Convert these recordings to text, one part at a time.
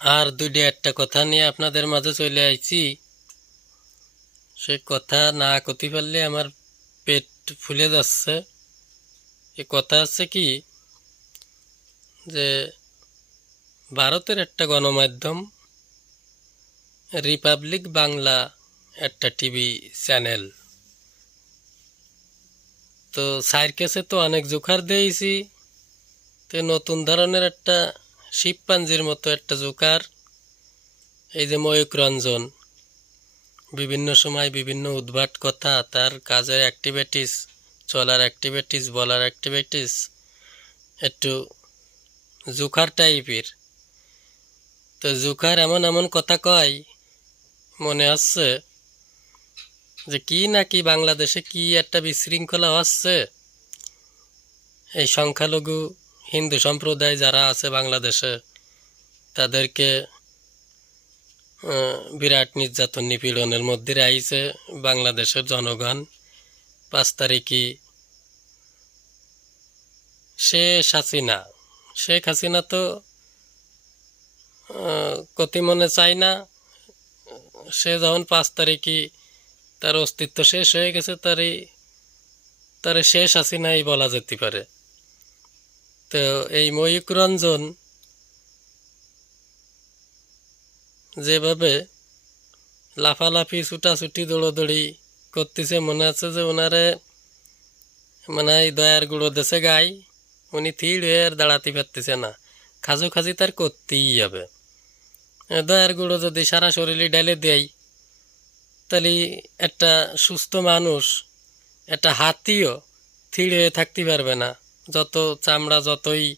আর দুইটা একটা কথা নিয়ে আপনাদের মাঝে চলে আইছি। সে কথা না করতে পারলে আমার পেট ফুলে যাচ্ছে। এ কথা আছে কি? যে ভারতের একটা গণমাধ্যম, রিপাবলিক বাংলা একটা টিভি চ্যানেল। তো সাইর কেসে তো অনেক জোখার দিয়েছি। তো নতুন ধরনের একটা শিবপাঞ্জির মতো একটা জোকার, এই যে ময়ূক রঞ্জন। বিভিন্ন সময় বিভিন্ন উদ্ভাট কথা, তার কাজের অ্যাক্টিভিটিস চলার অ্যাক্টিভিটিস বলার অ্যাক্টিভিটিস একটু জুখার টাইপের। তো জুখার এমন এমন কথা কয়, মনে হচ্ছে যে কি না কি বাংলাদেশে কি একটা বিশৃঙ্খলা হচ্ছে, এই সংখ্যালঘু হিন্দু সম্প্রদায় যারা আছে বাংলাদেশে, তাদেরকে বিরাট নির্যাতন নিপীড়নের মধ্যে রাইছে বাংলাদেশের জনগণ। পাঁচ তারিখই শেখ হাসিনা শেখ হাসিনা তো কতি মনে চায় না। সে যখন পাঁচ তারিখই তার অস্তিত্ব শেষ হয়ে গেছে, তারই, তার শেষ হাসিনাই বলা যেতে পারে। তো এই ময়ূক রঞ্জন যেভাবে লাফালাফি, ছুটাছুটি, দৌড়োদৌড়ি করতেছে, মনে আছে যে ওনারে মানে এই দয়ার গুঁড়ো দেশে গাই? উনি থিড় হয়ে আর দাঁড়াতে পারতেছে না। খাজু খাজি তার করতেই হবে। দয়ার গুঁড়ো যদি সারা শরীরে ডালে দেয় তাহলে একটা সুস্থ মানুষ, একটা হাতিও থিড় হয়ে থাকতে পারবে না। যত চামড়া যতই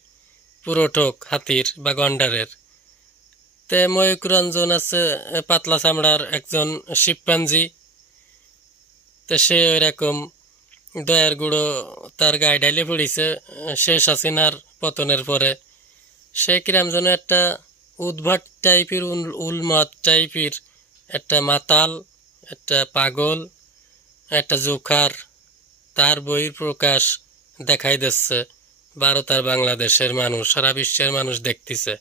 পুরোঠোক হাতির বা গন্ডারের। তে ময়ূক রঞ্জন আছে পাতলা চামড়ার একজন শিবপাঞ্জি। তো সে ওইরকম দয়ার গুঁড়ো তার গায়ে ডাইলে পড়িছে শেষ হাসিনার পতনের পরে। সে কিরাম যেন একটা উদ্ভট টাইপের উল- উলমত টাইপের একটা মাতাল, একটা পাগল, একটা জোখার তার বইয়ের প্রকাশ দেখাই দিচ্ছে। ভারত আর বাংলাদেশের মানুষ, সারা বিশ্বের মানুষ দেখতেছে।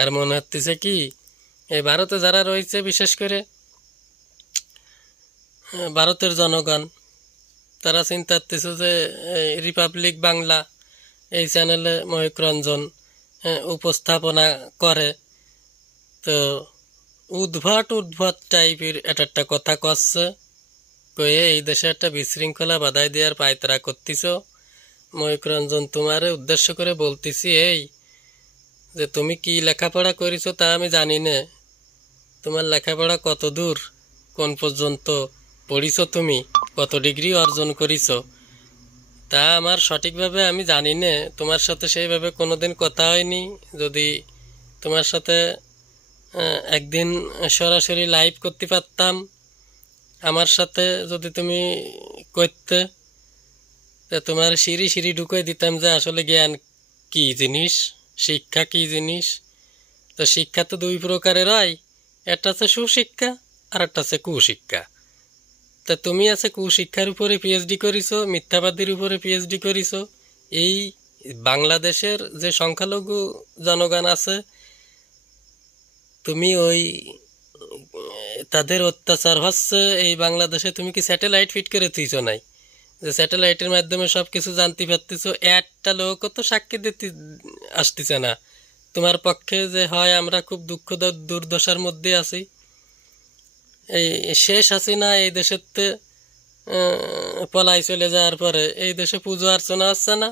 আর মনে হচ্ছে কি, এই ভারতে যারা রয়েছে, বিশেষ করে ভারতের জনগণ, তারা চিন্তা করতেছে যে রিপাবলিক বাংলা এই চ্যানেলে ময়ূক রঞ্জন উপস্থাপনা করে। তো উদ্ভট উদ্ভট টাইপের এটা একটা কথা করছে কয়ে এই দেশে একটা বিশৃঙ্খলা বাধাই দেওয়ার পায়তারা করতেছ। ময়ূক রঞ্জন তোমারে উদ্দেশ্য করে বলতেছি এই যে তুমি কি লেখাপড়া করেছ তা আমি জানি না। তোমার লেখাপড়া কত দূর? কোন পর্যন্ত পড়িছো তুমি? কত ডিগ্রি অর্জন করিছো? তা আমার সঠিকভাবে আমি জানি না। তোমার সাথে সেইভাবে কোনো দিন কথা হয়নি। যদি তোমার সাথে একদিন সরাসরি লাইভ করতে পারতাম। আমার সাথে যদি তুমি করতে তা তোমার সিঁড়ি সিঁড়ি ঢুকে দিতাম যে আসলে জ্ঞান কি জিনিস? শিক্ষা কি জিনিস? তো শিক্ষা তো দুই প্রকারের হয়, একটা আছে সুশিক্ষা আর একটা আছে কুশিক্ষা। তা তুমি আছে কুশিক্ষার উপরে পিএইচডি করিছো, মিথ্যাবাদীর উপরে পিএইচডি করিছো, এই বাংলাদেশের যে সংখ্যালঘু জনগণ আছে, তুমি ওই, তাদের অত্যাচার হচ্ছে, এই বাংলাদেশে তুমি কি স্যাটেলাইট ফিট করে তুইছো নাই? যে স্যাটেলাইটের মাধ্যমে সব কিছু জানতে পারতেছো একটা লোকও তো সাক্ষী দিতে আসতেছে না। তোমার পক্ষে যে হয়, আমরা খুব দুঃখ দুর্দশার মধ্যে আছি। এই শেষ হাসিনা এই দেশেতে পলাই চলে যাওয়ার পরে। এই দেশে পুজো অর্চনা হচ্ছে না।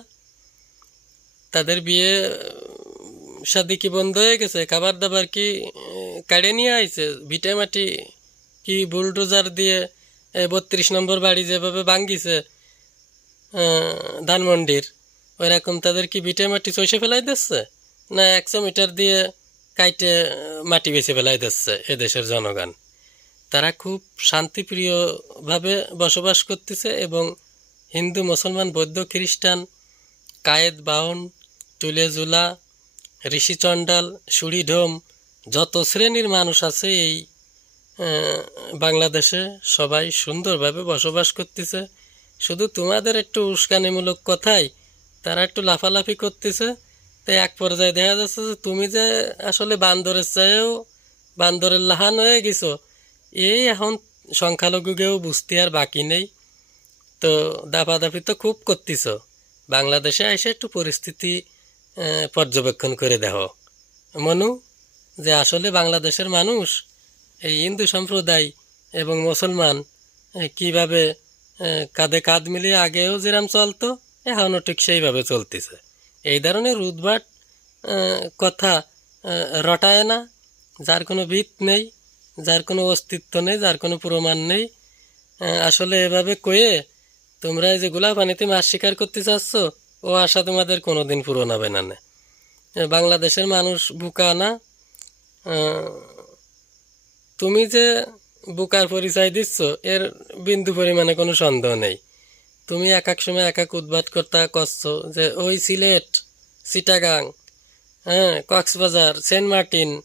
তাদের বিয়ে শাদি কি বন্ধ হয়ে গেছে? খাবার দাবার কি কাড়ে নিয়ে আইছে? ভিটে মাটি কি বুলডোজার দিয়ে বত্রিশ নম্বর বাড়ি যেভাবে ভাঙ্গিছে ধানমন্ডির। ওইরকম তাদের কি বিটে মাটি চষে ফেলাই দিচ্ছে? না একশো মিটার দিয়ে কাইটে মাটি বেছে ফেলাই দিচ্ছে এদেশের জনগণ? তারা খুব শান্তিপ্রিয়ভাবে বসবাস করতেছে এবং হিন্দু, মুসলমান, বৌদ্ধ, খ্রিস্টান, কায়েদ, বাউন বাহন তুলেজুলা ঋষিচণ্ডাল, সুড়িঢোম, যত শ্রেণির মানুষ আছে এই বাংলাদেশে সবাই সুন্দরভাবে বসবাস করতেছে। শুধু তোমাদের একটু উস্কানিমূলক কথাই, তারা একটু লাফালাফি করতেছে। তাই এক পর্যায়ে দেখা যাচ্ছে যে তুমি যে আসলে বান্দরের চেয়েও বান্দরের লাহান হয়ে গেছো, এই এখন সংখ্যালঘুকেও বুঝতে আর বাকি নেই। তো দাপাদাপি তো খুব করতেছ। বাংলাদেশে এসে একটু পরিস্থিতি পর্যবেক্ষণ করে দেখো। মনু, যে আসলে বাংলাদেশের মানুষ, এই হিন্দু সম্প্রদায় এবং মুসলমান কীভাবে কাঁধে কাঁধ মিলিয়ে আগেও যেরাম চলতো এখনও ঠিক সেইভাবে চলতেছে। এই ধরনের উদ্ভাট কথা রটায় না। যার কোনো ভিত নেই, যার কোনো অস্তিত্ব নেই, যার কোনো প্রমাণ নেই। আসলে এভাবে কয়ে তোমরা এই যে গোলাপ পানিতে মাছ শিকার করতে চাচ্ছ, ও আশা তোমাদের কোনোদিন পূরণ হবে নে। বাংলাদেশের মানুষ বুকা না। তুমি যে বুকার পরিচয় দিচ্ছ, এর বিন্দু পরিমাণে কোনো সন্দেহ নেই। তুমি এক এক সময় এক এক উদ্বাদ কর্তা করছ যে, ওই সিলেট, চিটাগাং হ্যাঁ কক্সবাজার, সেন্ট মার্টিন,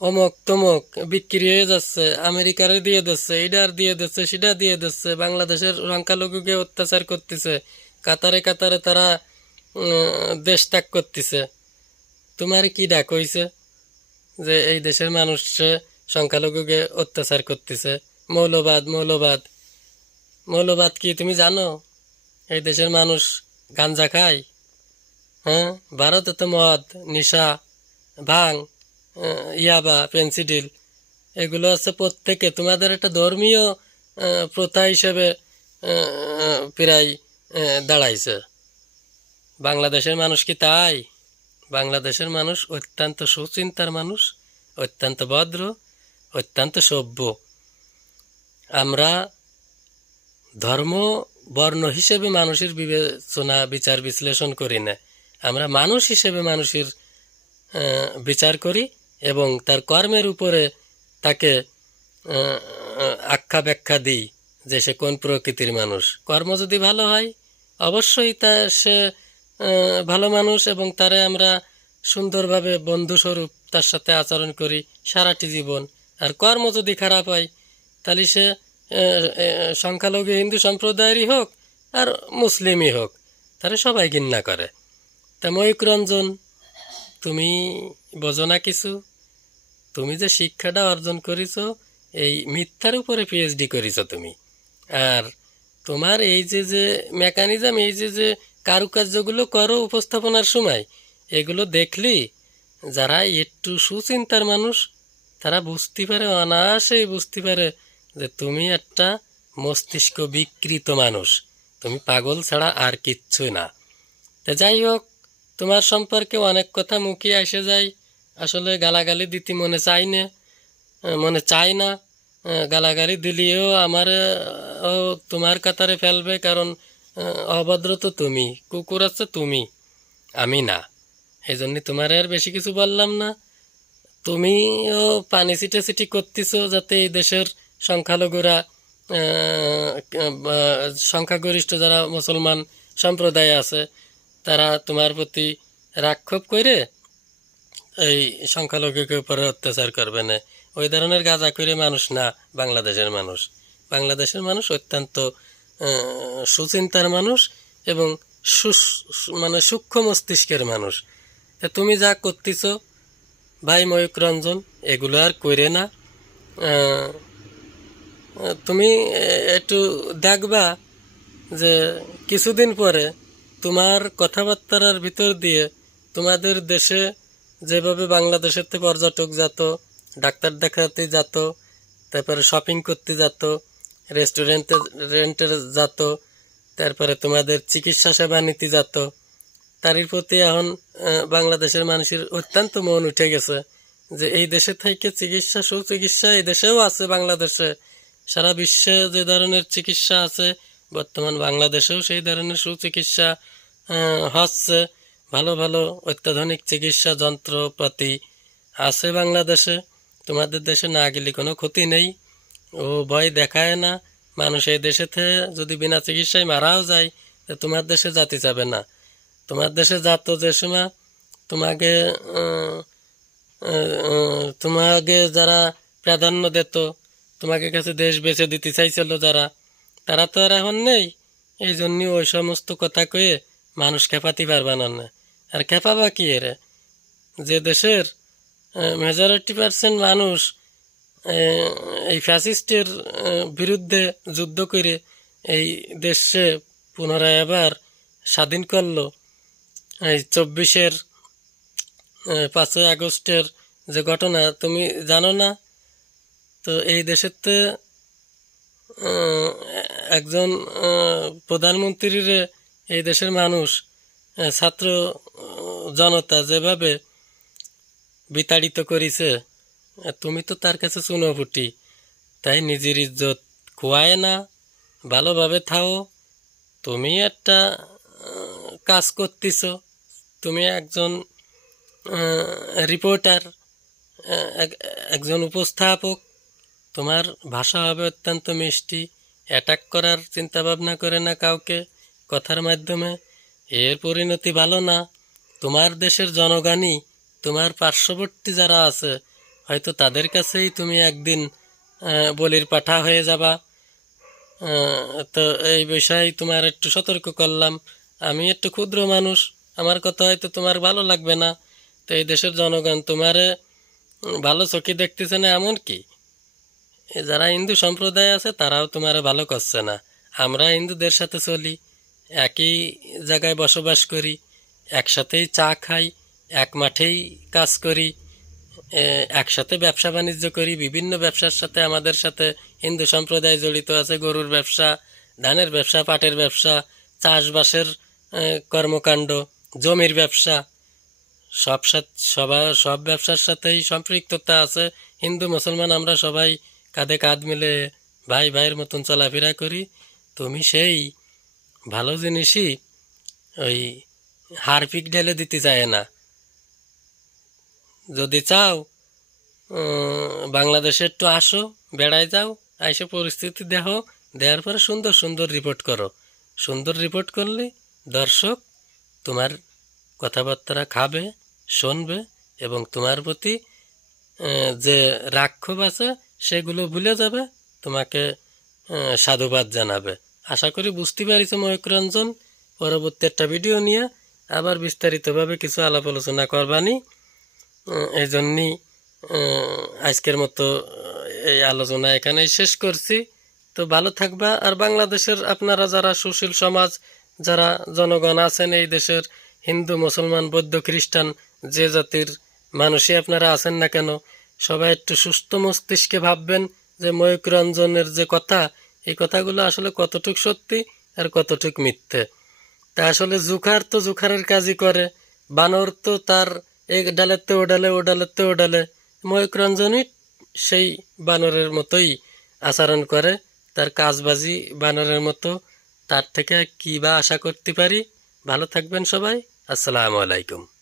অমক তমক বিক্রি হয়ে যাচ্ছে, আমেরিকারে দিয়ে দিচ্ছে ইডার দিয়ে দিচ্ছে, সেটা দিয়ে দিচ্ছে, বাংলাদেশের সংখ্যালঘুকে অত্যাচার করতেছে, কাতারে কাতারে তারা দেশ ত্যাগ করতেছে। তোমার কি ডাক হইছে? যে, এই দেশের মানুষ সংখ্যালঘুকে অত্যাচার করতেছে। মৌলবাদ মৌলবাদ। মৌলবাদ কি তুমি জানো? এই দেশের মানুষ গাঞ্জা খায়। হ্যাঁ ভারতে তো মদ, নিশা, ভাং ইয়াবা, পেন্সিডিল, এগুলো আছে প্রত্যেকে। তোমাদের একটা ধর্মীয় প্রথা হিসেবে প্রায় দাঁড়াইছে। বাংলাদেশের মানুষ কি তাই? বাংলাদেশের মানুষ অত্যন্ত সুচিন্তার মানুষ, অত্যন্ত ভদ্র অত্যন্ত সভ্য। আমরা ধর্ম বর্ণ হিসেবে মানুষের বিবেচনা, বিচার, বিশ্লেষণ করি না। আমরা মানুষ হিসেবে মানুষের বিচার করি এবং তার কর্মের উপরে তাকে আখ্যা ব্যাখ্যা দিই যে সে কোন প্রকৃতির মানুষ। কর্ম যদি ভালো হয়, অবশ্যই তা সে ভালো মানুষ এবং তারে আমরা সুন্দরভাবে বন্ধুস্বরূপ তার সাথে আচরণ করি সারাটি জীবন। আর কর্ম যদি খারাপ হয়, তাহলে সে সংখ্যালঘু হিন্দু সম্প্রদায়েরই হোক আর মুসলিমই হোক তারা সবাই ঘৃণা করে। তা ময়ূক রঞ্জন, তুমি বোঝো না কিছু? তুমি যে শিক্ষাটা অর্জন করেছ, এই মিথ্যার উপরে পিএইচডি করেছ তুমি। আর তোমার এই যে যে মেকানিজম এই যে যে কারুকার্যগুলো করো উপস্থাপনার সময়, এগুলো দেখলি, যারা একটু সুচিন্তার মানুষ তারা বুঝতে পারে, অনায়াসেই বুঝতে পারে যে তুমি একটা মস্তিষ্ক বিকৃত মানুষ। তুমি পাগল ছাড়া আর কিচ্ছু না। তা যাই হোক, তোমার সম্পর্কে অনেক কথা মুখে এসে যায়। আসলে গালাগালি দিতে মনে চাই না মনে চাই না। গালাগালি দিলেও আমার তোমার কাতারে ফেলবে কারণ অভদ্র তো তুমি, কুকুর আছে তুমি, আমি না। এই জন্য তোমার আর বেশি কিছু বললাম না। তুমিও পানি ছিটে ছিটি করতেছো যাতে এই দেশের সংখ্যালঘুরা সংখ্যাগরিষ্ঠ যারা মুসলমান সম্প্রদায় আছে, তারা তোমার প্রতি রাক্ষোভ করে এই সংখ্যালঘুকে উপরে অত্যাচার করবে না। ওই ধরনের গাঁজা করে মানুষ না, বাংলাদেশের মানুষ। বাংলাদেশের মানুষ অত্যন্ত সুচিন্তার মানুষ এবং মানে সূক্ষ্ম মস্তিষ্কের মানুষ। তা তুমি যা করতেছ ভাই ময়ূক রঞ্জন, এগুলো আর করে না। তুমি একটু দেখবা যে কিছুদিন পরে তোমার কথাবার্তার ভিতর দিয়ে তোমাদের দেশে যেভাবে বাংলাদেশের থেকে পর্যটক যেত, ডাক্তার দেখাতে যেত, তারপরে শপিং করতে যেত রেস্টুরেন্টে রেন্টে যেত, তারপরে তোমাদের চিকিৎসা সেবা নিতে যেত তারই প্রতি এখন বাংলাদেশের মানুষের অত্যন্ত মন উঠে গেছে যে এই দেশে থেকে চিকিৎসা, সুচিকিৎসা এই দেশেও আছে বাংলাদেশে। সারা বিশ্বে যে ধরনের চিকিৎসা আছে, বর্তমান বাংলাদেশেও সেই ধরনের সুচিকিৎসা হচ্ছে। ভালো ভালো অত্যাধুনিক চিকিৎসা যন্ত্রপাতি আছে বাংলাদেশে। তোমাদের দেশে না গেলে কোনো ক্ষতি নেই। ও ভয় দেখায় না। মানুষ এই দেশেতে যদি বিনা চিকিৎসায় মারাও যায় তোমার দেশে যাতে যাবে না। তোমার দেশে যাতো যে সময় তোমাকে তোমাকে যারা প্রাধান্য দিত, তোমাকে কাছে দেশ বেছে দিতে চাইছিল যারা, তারা তো আর এখন নেই এই জন্য ওই সমস্ত কথা কয়ে মানুষ খেপাতে পারবে না। আর খেপাবা কি এরে যে দেশের মেজরিটি পার্সেন্ট মানুষ এই ফ্যাসিস্টের বিরুদ্ধে যুদ্ধ করে এই দেশে পুনরায় আবার স্বাধীন করল এই চব্বিশের পাঁচই আগস্টের যে ঘটনা, তুমি জানো না? তো এই দেশেতে একজন প্রধানমন্ত্রীর এই দেশের মানুষ ছাত্র জনতা যেভাবে বিতাড়িত করেছে তুমি তো তার কাছে চুনোপুটি তাই নিজের ইজ্জত খোয়ায় না, ভালোভাবে থাও। তুমি একটা কাজ করতেছ। তুমি একজন রিপোর্টার একজন উপস্থাপক, তোমার ভাষা হবে অত্যন্ত মিষ্টি অ্যাটাক করার চিন্তা ভাবনা করে না কাউকে কথার মাধ্যমে, এর পরিণতি ভালো না। তোমার দেশের জনগণই তোমার পার্শ্ববর্তী যারা আছে, হয়তো তাদের কাছেই তুমি একদিন বলির পাঠা হয়ে যাবা। তো এই বিষয়ে তোমার একটু সতর্ক করলাম। আমি একটু ক্ষুদ্র মানুষ আমার কথা হয়তো তোমার ভালো লাগবে না। তো এই দেশের জনগণ তোমারে ভালো চোখে দেখতেছে না এমন কি? যারা হিন্দু সম্প্রদায় আছে, তারাও তোমার ভালো করছে না। আমরা হিন্দুদের সাথে চলি, একই জায়গায় বসবাস করি, একসাথেই চা খাই, এক মাঠেই কাজ করি একসাথে ব্যবসা বাণিজ্য করি, বিভিন্ন ব্যবসার সাথে আমাদের সাথে হিন্দু সম্প্রদায় জড়িত আছে, গরুর ব্যবসা, ধানের ব্যবসা, পাটের ব্যবসা, চাষবাসের কর্মকাণ্ড। জমির ব্যবসা, সব সবার সব ব্যবসার সাথেই সম্পৃক্ততা আছে। হিন্দু, মুসলমান আমরা সবাই কাঁধে কাঁধ মিলে ভাই ভাইয়ের মতন চলাফেরা করি। তুমি সেই ভালো জিনিসই ওই হারপিক ঢেলে দিতে চায় না। যদি চাও বাংলাদেশে একটু আসো, বেড়ায় যাও, আইসে পরিস্থিতি দেখো, দেওয়ার পরে সুন্দর সুন্দর রিপোর্ট করো। সুন্দর রিপোর্ট করলে দর্শক তোমার কথাবার্তা খাবে, শুনবে এবং তোমার প্রতি যে রাক্ষোভ আছে, সেগুলো ভুলে যাবে, তোমাকে সাধুবাদ জানাবে। আশা করি বুঝতে পারিছ ময়ূরঞ্জন। পরবর্তী একটা ভিডিও নিয়ে আবার বিস্তারিতভাবে কিছু আলাপ আলোচনা করবানি। এই জন্যই আজকের মতো এই আলোচনা এখানেই শেষ করছি। তো ভালো থাকবা আর বাংলাদেশের আপনারা যারা সুশীল সমাজ যারা জনগণ আছেন এই দেশের হিন্দু, মুসলমান, বৌদ্ধ, খ্রিস্টান, যে জাতির মানুষই আপনারা আছেন না কেন, সবাই একটু সুস্থ মস্তিষ্কে ভাববেন যে ময়ূরঞ্জনের যে কথা, এই কথাগুলো আসলে কতটুক সত্যি আর কতটুক মিথ্যে। তা আসলে জুখার তো জুখারের কাজই করে, বানর তো তার এক ডালেতে ও ডালে, ও ডালেতে ও ডালে, ময়ূরঞ্জনই সেই বানরের মতোই আচরণ করে, তার কাজবাজি বানরের মতো তার থেকে কী বা আশা করতে পারি? ভালো থাকবেন সবাই। আসসালামু আলাইকুম।